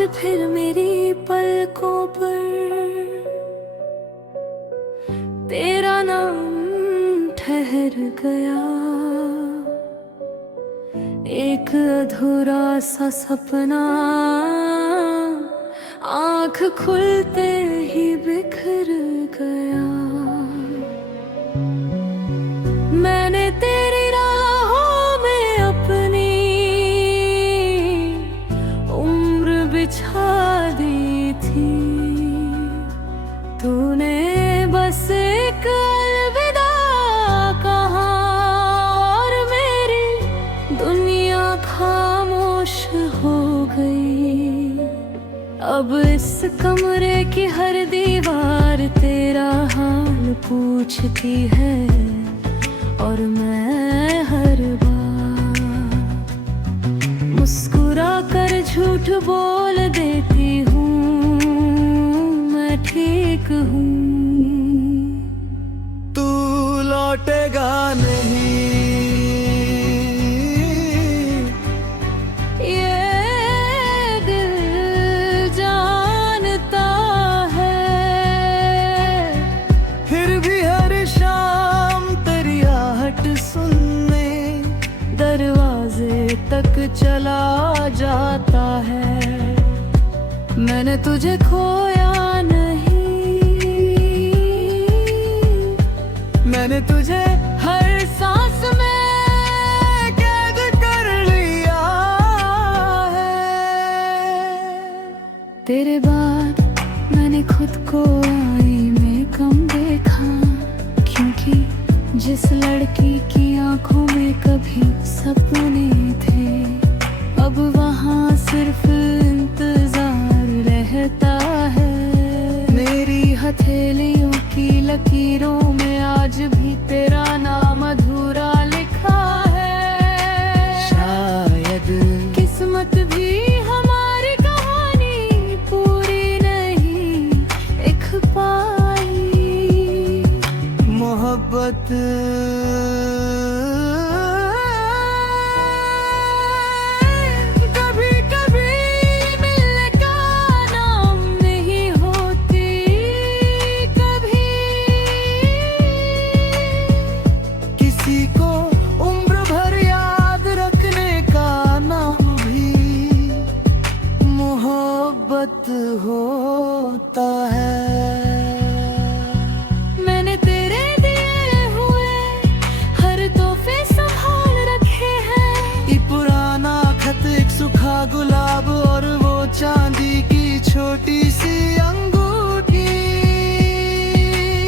फिर मेरी पलकों पर तेरा नाम ठहर गया। एक अधूरा सा सपना आँख खुलते ही बिखर गया। मैंने तेरी राहों में अपनी उम्र बिछा दी थी। तूने बस एक अलविदा कहा और मेरी दुनिया खामोश हो गई। अब इस कमरे की हर दीवार तेरा हाल पूछती है और मैं हर बार मुस्कुरा कर झूठ बोल देती हूँ मैं ठीक हूँ। तू लौटेगा नहीं, ये दिल जानता है। फिर भी हर शाम तेरी आहट सुनने दरवाजे तक चला जाता है। मैंने तुझे खोया नहीं, मैंने तुझे हर सांस में कैद कर लिया है। तेरे बाद मैंने खुद को आई में कम देखा, क्योंकि जिस लड़की की आंखों में कभी सपने थे अब वहाँ सिर्फ इंतजार रहता है। मेरी हथेलियों की लकीरों में आज भी तेरा नाम अधूरा लिखा है। शायद किस्मत भी हमारी कहानी पूरी नहीं लिख पाई। मोहब्बत कभी कभी मिलने का नाम नहीं होती। कभी किसी को उम्र भर याद रखने का नाम भी मोहब्बत होता है। मैंने तेरे दिए हुए हर तोहफे संभाल रखे हैं। एक पुराना खत, एक सूखा गुलाब और वो चांदी की छोटी सी अंगूठी,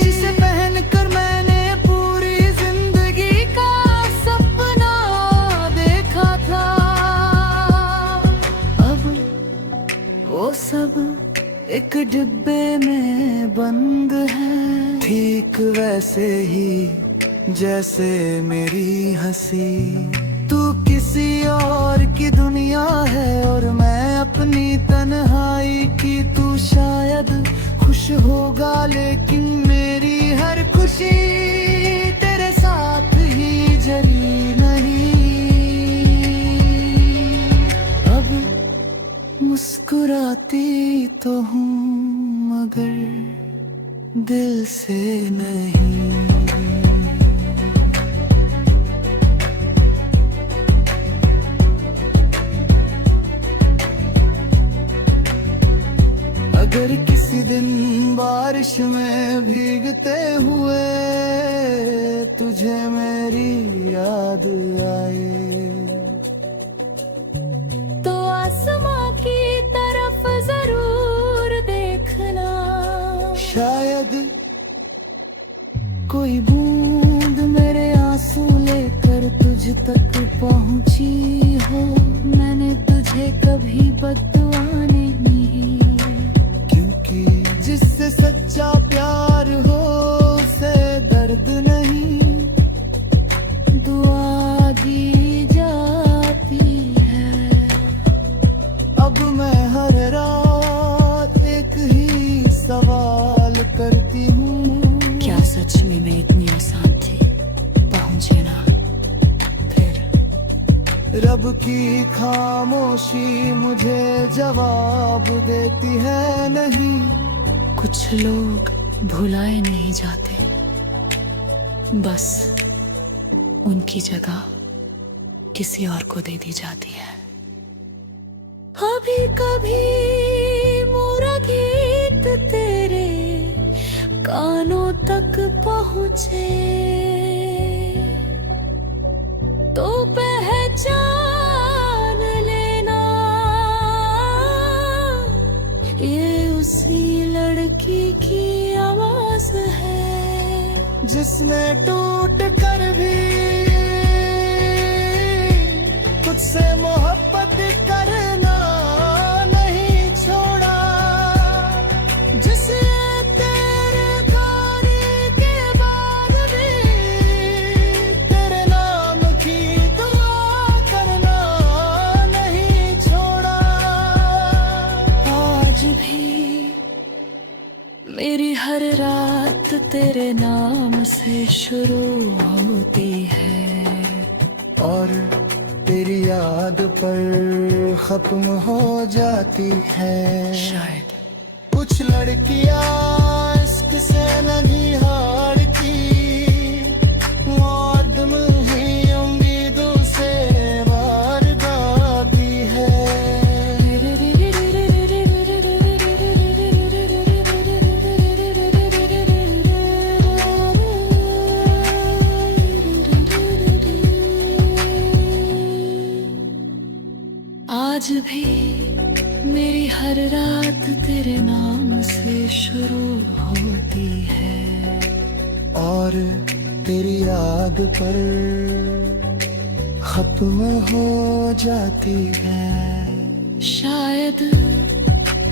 जिसे पहनकर मैंने पूरी जिंदगी का सपना देखा था। अब वो सब एक डिब्बे में बंद है। ठीक वैसे ही जैसे मेरी हंसी। तू किसी और की दुनिया है और मैं अपनी तन्हाई की। तू शायद खुश होगा लेकिन मेरी हर खुशी तेरे साथ ही जरी नहीं। अब मुस्कुराती तो हूँ मगर दिल से नहीं। अगर किसी दिन बारिश में भीगते हुए तुझे मेरी याद आए तो आसमां की तरफ जरूर देखना। शायद कोई बूंद मेरे आंसू लेकर तुझ तक पहुंची हो। मैंने तुझे कभी बद्दुआ नहीं, क्योंकि जिससे सच्चा प्यार हो उसे दर्द नहीं। दुआ दी जाती है। अब मैं हर रात एक ही सवाल करती हूँ, क्या सच में मैं इतनी आसान थी पहुंचे ना? फिर अब की खामोशी मुझे जवाब देती है नहीं। कुछ लोग भुलाए नहीं जाते, बस उनकी जगह किसी और को दे दी जाती है। कभी कभी मोरा गीत तेरे कानों तक पहुँचे तो पहचान लेना ये उसी लड़की की आवाज है जिसने टूट कर भी तुझसे मोहब्बत करना नहीं छोड़ा। जिसे तेरे गाने के बाद भी तेरे नाम की दुआ करना नहीं छोड़ा। आज भी मेरी हर रात तेरे नाम से शुरू होती है और तेरी याद पर खत्म हो जाती है। शायद कुछ लड़कियां इश्क से नहीं हारती, मौत में ही उम्मीदों से वार गाती है। आज भी मेरी हर रात तेरे नाम से शुरू होती है और तेरी याद पर खत्म हो जाती है। शायद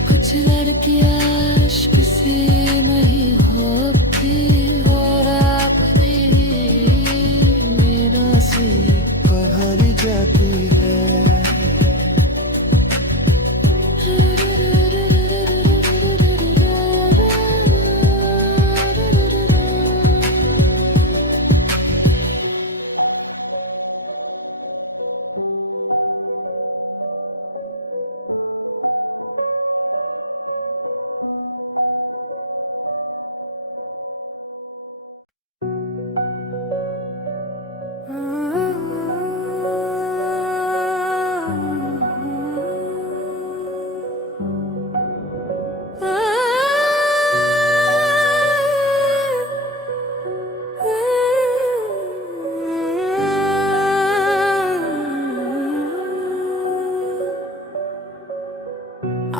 कुछ लड़कियां इश्क से नहीं होती और अपनी मेरा से भर जाती है।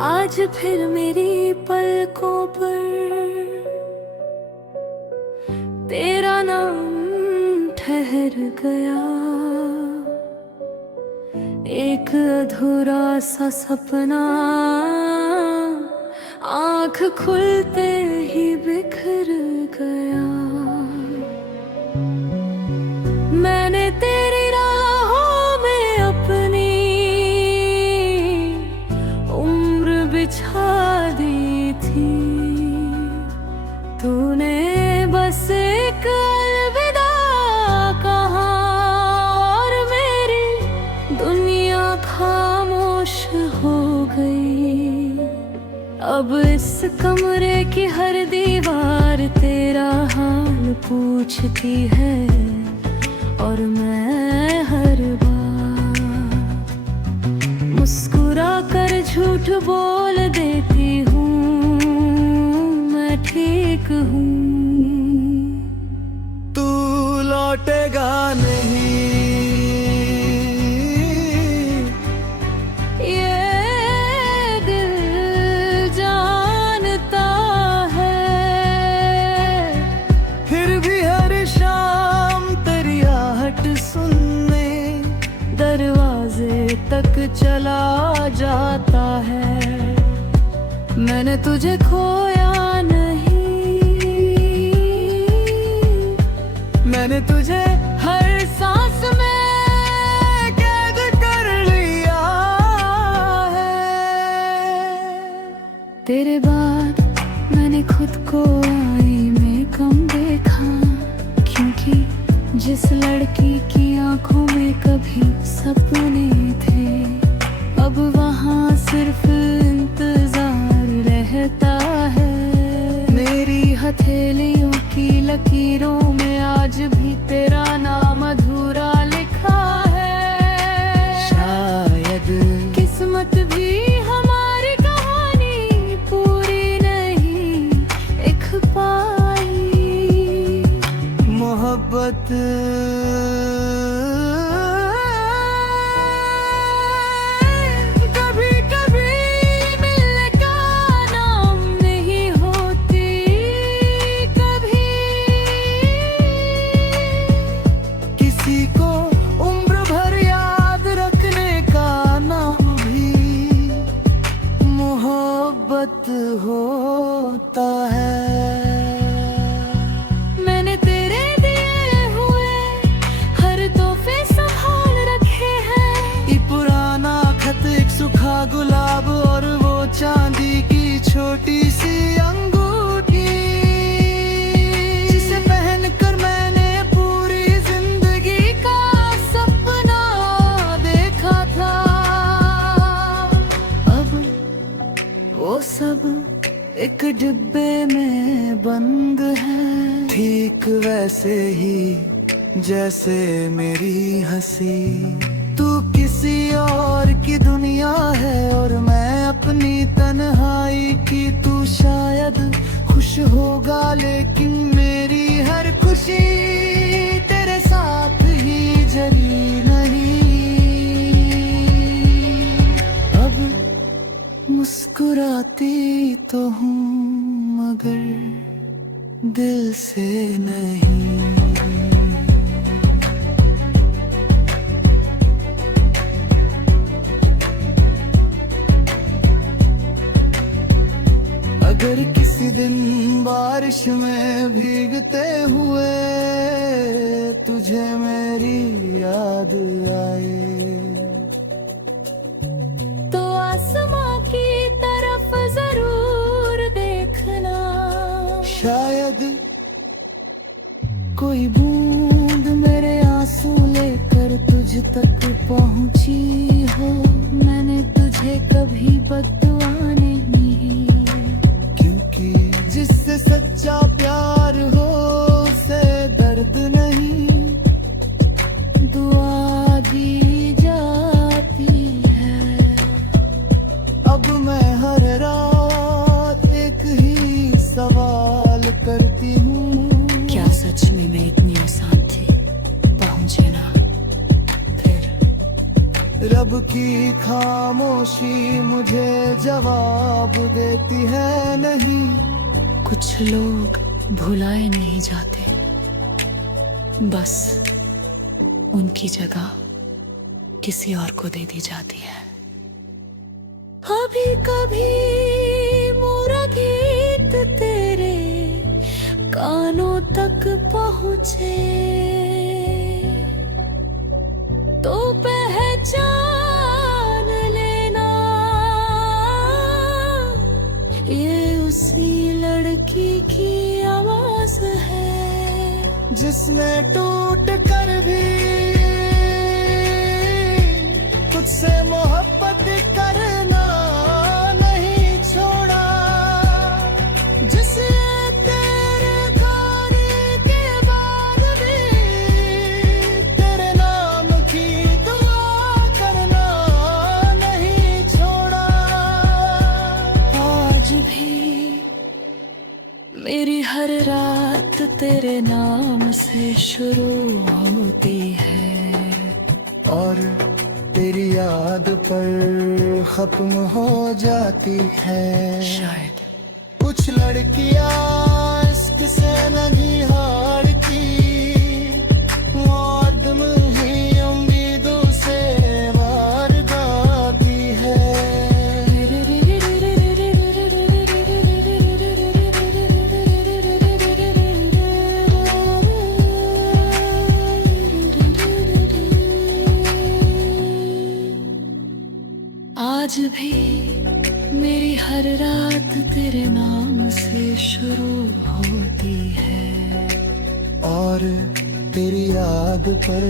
आज फिर मेरी पलकों पर तेरा नाम ठहर गया। एक अधूरा सा सपना आँख खुलते ही बिखर गया। मैंने तेरी राहों में अपनी उम्र बिछा दी थी, तूने बस एक अलविदा कहा और मेरी दुनिया खामोश हो गई। अब इस कमरे की हर दीवार तेरा हाल पूछती है और मैं हर बार मुस्कुरा कर झूठ बोल देती हूँ मैं ठीक हूँ। तू लौटेगा नहीं ये दिल जानता है, फिर भी हर शाम तेरी आहट सुनने दरवाजे तक चला जाता है। मैंने तुझे खोया नहीं, मैंने तुझे हर सांस में कैद कर लिया है। तेरे बाद मैंने खुद को आई में कम देखा, क्योंकि जिस लड़की की आंखों में कभी सपने सिर्फ इंतजार रहता है। मेरी हथेलियों की लकीरों में आज भी तेरा नाम अधूरा लिखा है। शायद किस्मत भी हमारी कहानी पूरी नहीं लिख पाई। मोहब्बत कभी कभी मिलने का नाम नहीं होती। कभी किसी को उम्र भर याद रखने का नाम भी मोहब्बत होता है। मैंने तेरे दिए हुए हर तोहफे संभाल रखे हैं। ये पुराना खत, एक सूखा गुलाब और वो चांदी की छोटी सी अंगूठी, जिसे पहनकर मैंने पूरी जिंदगी का सपना देखा था। अब वो सब एक डिब्बे में बंद है। ठीक वैसे ही जैसे मेरी हंसी। तू किसी और की दुनिया है और मैं अपनी तन्हाई की। तू शायद खुश होगा लेकिन मेरी हर खुशी तेरे साथ ही जली नहीं। अब मुस्कुराती तो हूँ मगर दिल से नहीं। अगर किसी दिन बारिश में भीगते हुए तुझे मेरी याद आए, तो आसमां की तरफ जरूर देखना। शायद कोई बूंद मेरे आंसू लेकर तुझ तक पहुंची हो। मैंने तुझे कभी बद्दुआ नहीं, क्योंकि जिससे सच्चा प्यार हो उसे दर्द नहीं। दुआ दी जाती है। अब मैं हर रात एक ही सवाल करती हूँ, क्या सच में मैं इतनी आसान थी? पहुंचे ना फिर। रब की खामोशी मुझे जवाब देती है नहीं। कुछ लोग भुलाए नहीं जाते, बस उनकी जगह किसी और को दे दी जाती है। कभी कभी मेरा गीत तेरे कानों तक पहुँचे तो पहचान लेना, ये उसी लड़की की आवाज है जिसने टूट कर भी तुझसे मोहब्बत करना नहीं छोड़ा। जिसे तेरे खाने के बाद भी तेरे नाम की दुआ करना नहीं छोड़ा। आज भी मेरी हर रात तेरे नाम से शुरू होती है और तेरी याद पर खत्म हो जाती है। शायद कुछ लड़कियां इश्क से नहीं हारती, मौत ही उम्मीदों से मार जाती है। आज भी मेरी हर रात तेरे नाम से शुरू होती है और तेरी याद पर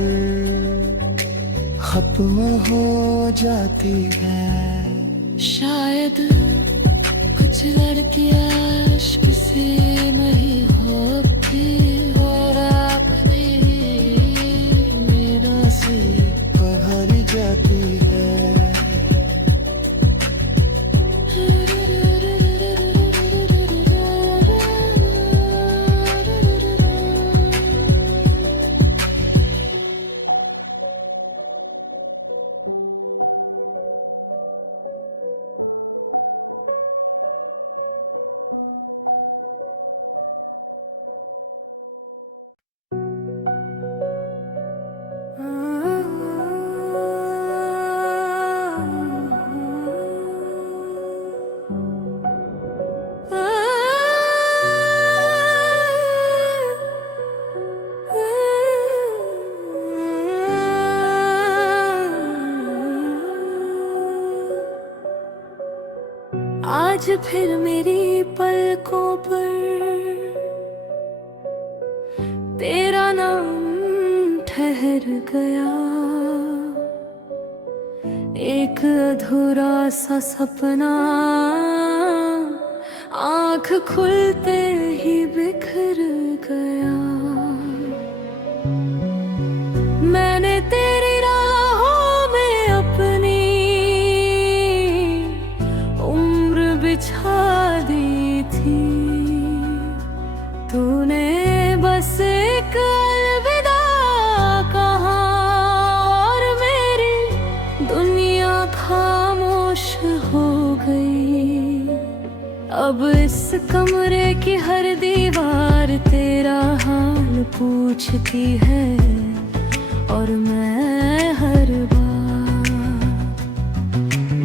खत्म हो जाती है। शायद कुछ लड़कियां इश्क से नहीं होती और अपनी मेरा से भर जाती है। आज फिर मेरी पलकों पर तेरा नाम ठहर गया। एक अधूरा सा सपना आँख खुलते ही बिखर गया। मैंने तेरी राहों में अपनी उम्र बिछा दी थी। तूने बस एक अलविदा कहा और मेरी दुनिया खामोश हो गई। अब इस कमरे की हर दीवार तेरा हाल पूछती है और मैं हर बार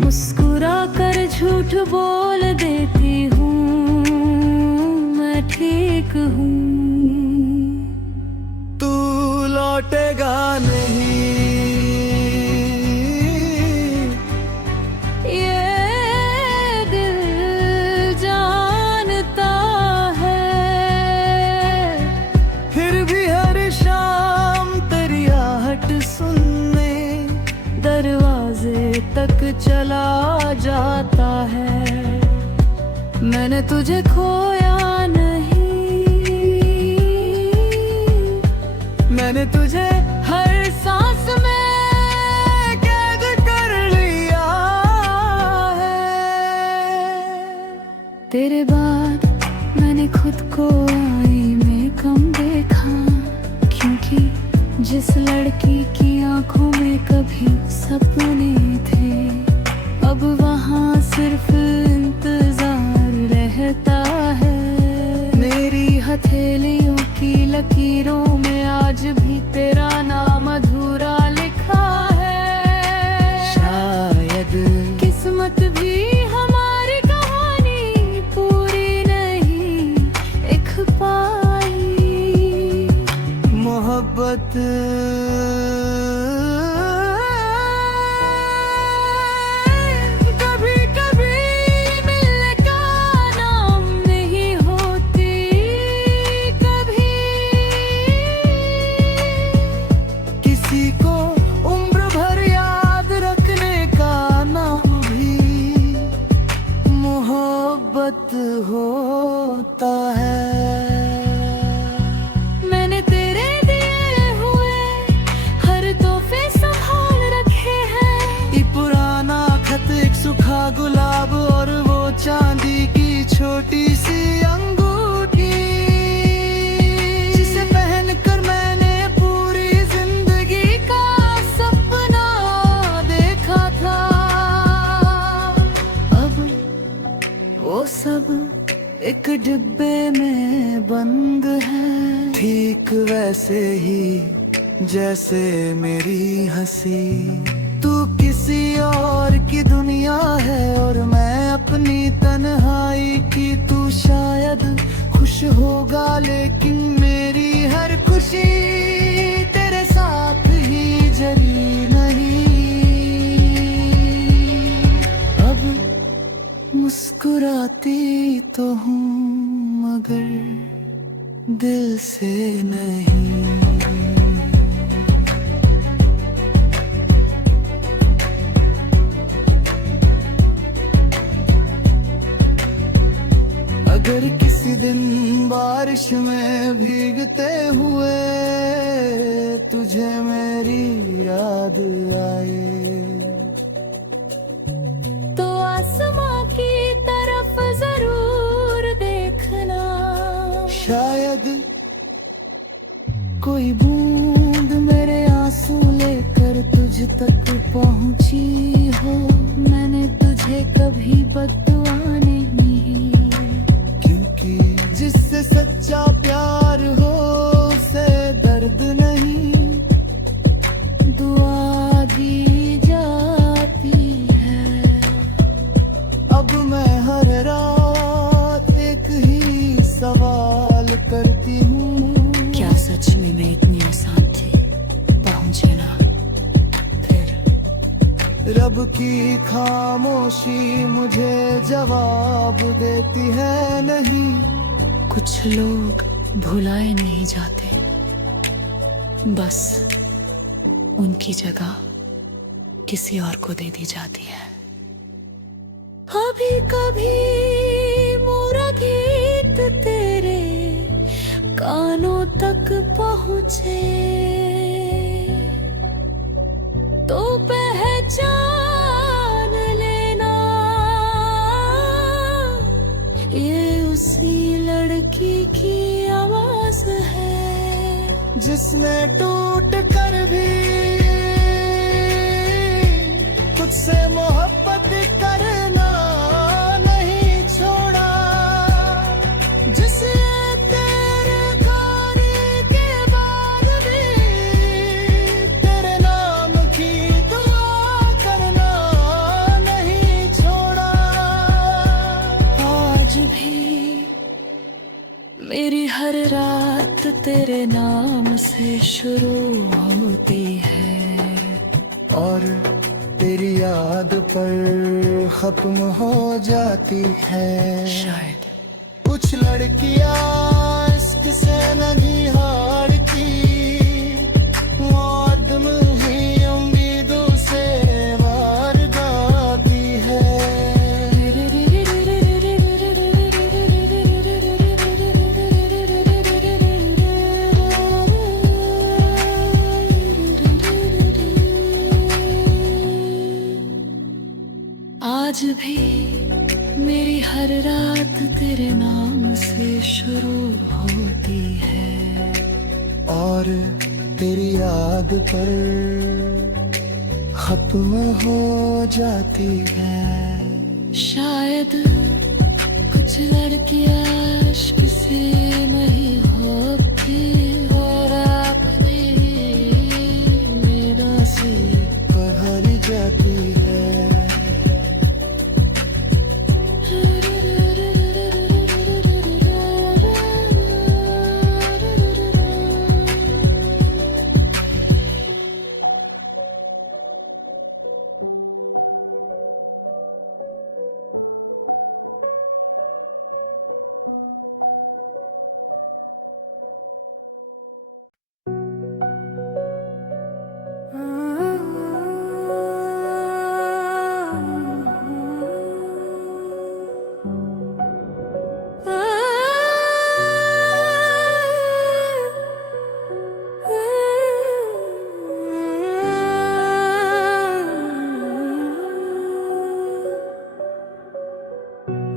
मुस्कुरा कर झूठ बोल देती हूँ मैं ठीक हूँ। तू लौटेगा नहीं ये दिल जानता है। फिर भी हर शाम तेरी आहट सुनने दरवाजे तक चला जाता है। मैंने तुझे खोया नहीं, मैंने तुझे हर सांस में कैद कर लिया है। तेरे बाद मैंने खुद को आई में कम देखा, क्योंकि जिस लड़की की आंखों में कभी सपने थे अब वहाँ सिर्फ इंतजार रहता है। मेरी हथेलियों की लकीरों में आज भी तेरा नाम अधूरा लिखा है। शायद किस्मत भी हमारी कहानी पूरी नहीं लिख पाई। मोहब्बत कभी कभी मिलने का नाम नहीं होती। कभी किसी को उम्र भर याद रखने का नाम भी मोहब्बत होता है। मैंने तेरे दिए हुए हर तोहफे संभाल रखे हैं। ये पुराना खत, एक सूखा गुलाब और वो चांदी की छोटी सी अंगूठी, जिसे पहनकर मैंने पूरी जिंदगी का सपना देखा था। अब वो सब एक डिब्बे में बंद है, ठीक वैसे ही जैसे मेरी हंसी। तू किसी और की दुनिया है और मैं अपनी तन्हाई की। तू शायद खुश होगा लेकिन मेरी हर खुशी तेरे साथ ही जरी नहीं। अब मुस्कुराती तो हूँ मगर दिल से नहीं। अगर किसी दिन बारिश में भीगते हुए तुझे मेरी याद आए, तो आसमां की तरफ जरूर देखना। शायद कोई बूंद मेरे आंसू लेकर तुझ तक पहुंची हो। मैंने तुझे कभी बद्दुआ नहीं, क्योंकि जिससे सच्चा प्यार हो उसे दर्द नहीं, दुआ दी जाती है। अब मैं हर रात एक ही सवाल करती हूँ, क्या सच में मैं इतनी आसान थी पहुंचे ना? फिर रब की खामोशी मुझे जवाब देती है नहीं। कुछ लोग भुलाए नहीं जाते, बस उनकी जगह किसी और को दे दी जाती है। कभी कभी मोरा गीत तेरे कानों तक पहुँचे तो पहचान लेना, ये उसी लड़की की आवाज है जिसने टूट कर भी तुझसे मोहब्बत करना नहीं छोड़ा, जिसे तेरे खाने के बाद भी तेरे नाम की दुआ करना नहीं छोड़ा। आज भी मेरी हर रात तेरे नाम से शुरू होती है, और तेरी याद पर खत्म हो जाती है। शायद कुछ लड़कियां इश्क से नहीं हारती, मौत ही उम्मीदों से मार जाती है। आज भी मेरी हर रात तेरे नाम से शुरू होती है, और तेरी याद पर खत्म हो जाती है। शायद कुछ लड़कियां इश्क से नहीं होती और अपनी उम्मीदों से भरी जाती है।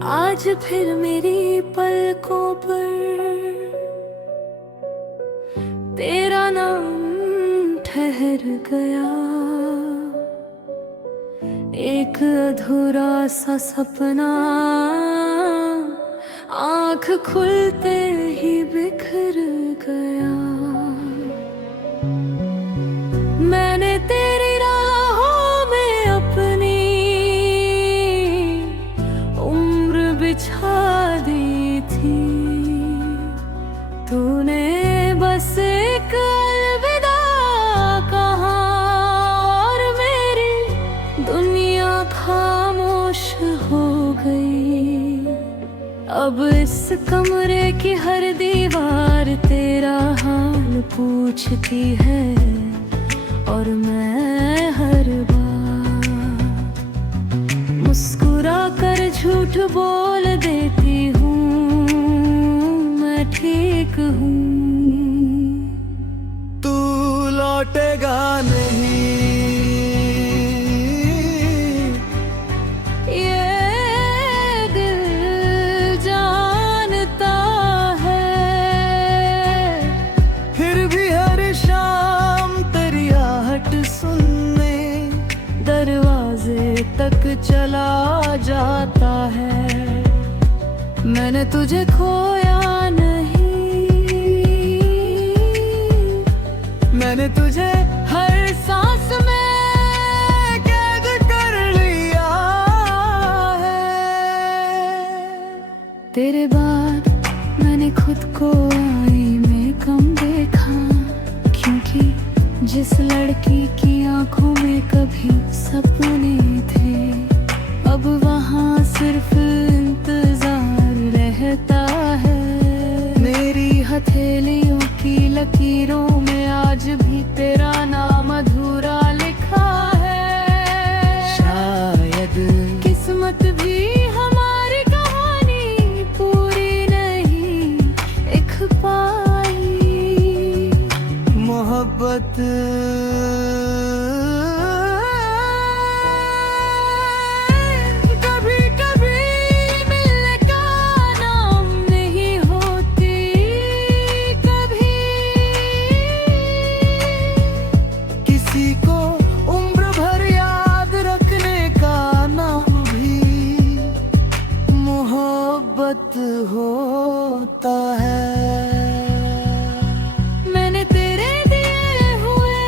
आज फिर मेरी पलकों पर तेरा नाम ठहर गया, एक अधूरा सा सपना आँख खुलते ही बिखर गया। मैंने तेरी राहों में अपनी उम्र बिछा दी थी, तूने बस एक अलविदा कहा और मेरी दुनिया खामोश हो गई। अब इस कमरे की हर दीवार तेरा हाल पूछती है, और मैं हर बार मुस्कुरा कर झूठ बोल देती हूँ तक चला जाता है। मैंने तुझे खोया नहीं, मैंने तुझे हर सांस में कैद कर लिया है। तेरे बाद मैंने खुद को आई में कम देखा, क्योंकि जिस लड़की की आंखों में कभी सपने थे, अब वहाँ सिर्फ इंतजार रहता है। मेरी हथेलियों की लकीरों में आज भी तेरा नाम अधूरा लिखा है। शायद किस्मत भी हमारी कहानी पूरी नहीं लिख पाई। मोहब्बत कभी कभी मिलने का नाम नहीं होती, कभी किसी को उम्र भर याद रखने का नाम भी मोहब्बत होता है। मैंने तेरे दिए हुए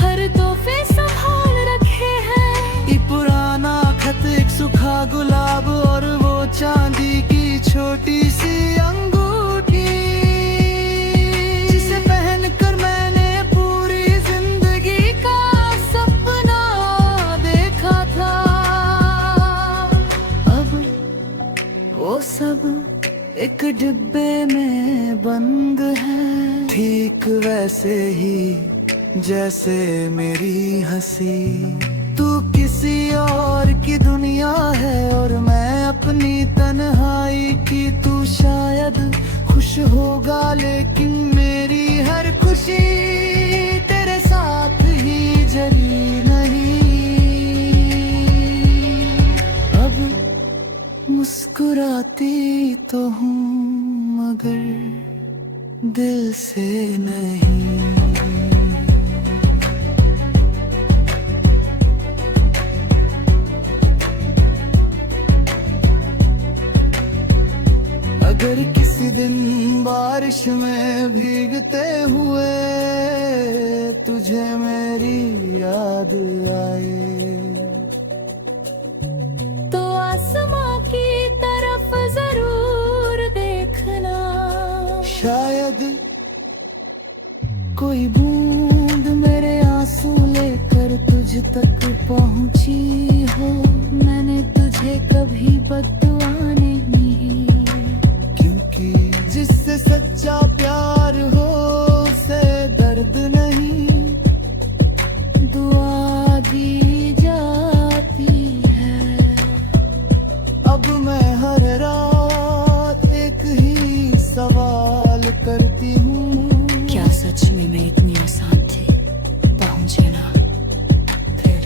हर तोहफे संभाल रखे हैं। ये पुराना खत, एक सूखा गुलाब और वो चांदी की छोटी सी अंगूठी, जिसे पहनकर मैंने पूरी जिंदगी का सपना देखा था। अब वो सब एक डिब्बे में बंद है, ठीक वैसे ही जैसे मेरी हंसी। तू किसी और की दुनिया है और मैं अपनी तन्हाई की। तू शायद खुश होगा लेकिन मेरी हर खुशी तेरे साथ ही जली नहीं। अब मुस्कुराती तो हूँ मगर दिल से नहीं। अगर किसी दिन बारिश में भीगते हुए तुझे मेरी याद आए, तो आसमां की तरफ जरूर देखना। शायद कोई बूंद मेरे आंसू लेकर तुझ तक पहुंची हो। मैंने तुझे कभी बद्दुआ नहीं, क्योंकि जिससे सच्चा प्यार हो उसे दर्द नहीं। दुआ दी जाती है। अब मैं हर रात एक ही सवाल करती हूँ, क्या सच में मैं इतनी आसान थी पहुंचे ना? फिर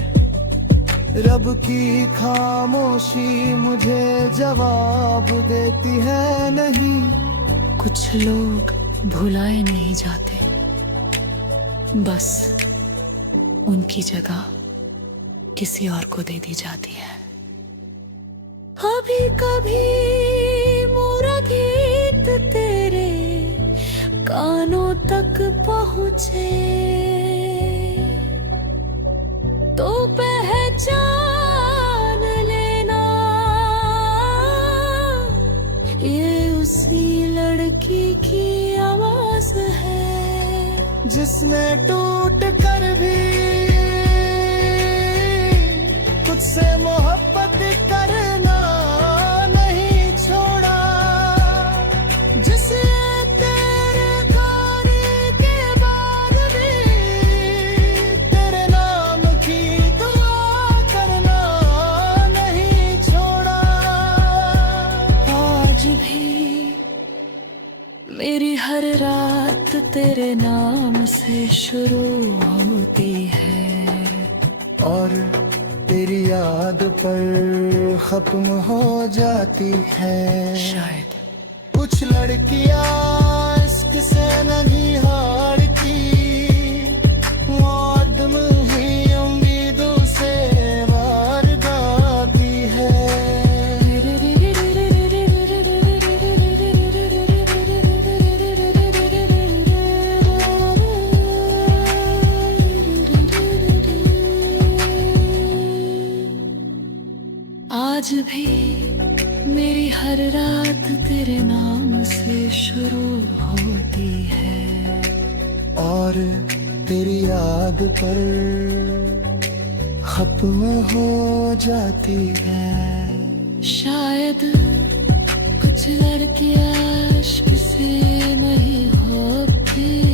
रब की खामोशी मुझे जवाब देती है नहीं। कुछ लोग भुलाए नहीं जाते, बस उनकी जगह किसी और को दे दी जाती है। कभी कभी मोरा गीत तेरे कानों तक पहुँचे तो पहचान लेना, ये उसी लड़की की आवाज है जिसने टूट कर भी तुझसे मोहब्बत करना नहीं छोड़ा। जिसे तेरे खाने के बाद भी तेरे नाम की दुआ करना नहीं छोड़ा। आज भी मेरी हर रात तेरे नाम से शुरू होती है और तेरी याद पर खत्म हो जाती है। शायद कुछ लड़कियां इश्क से नहीं हारती, वो आदम ही उम्मीदों से वारदात भी मेरी हर रात तेरे नाम से शुरू होती है। और तेरी याद पर खत्म हो जाती है। शायद कुछ लड़कियां इश्क से नहीं होती,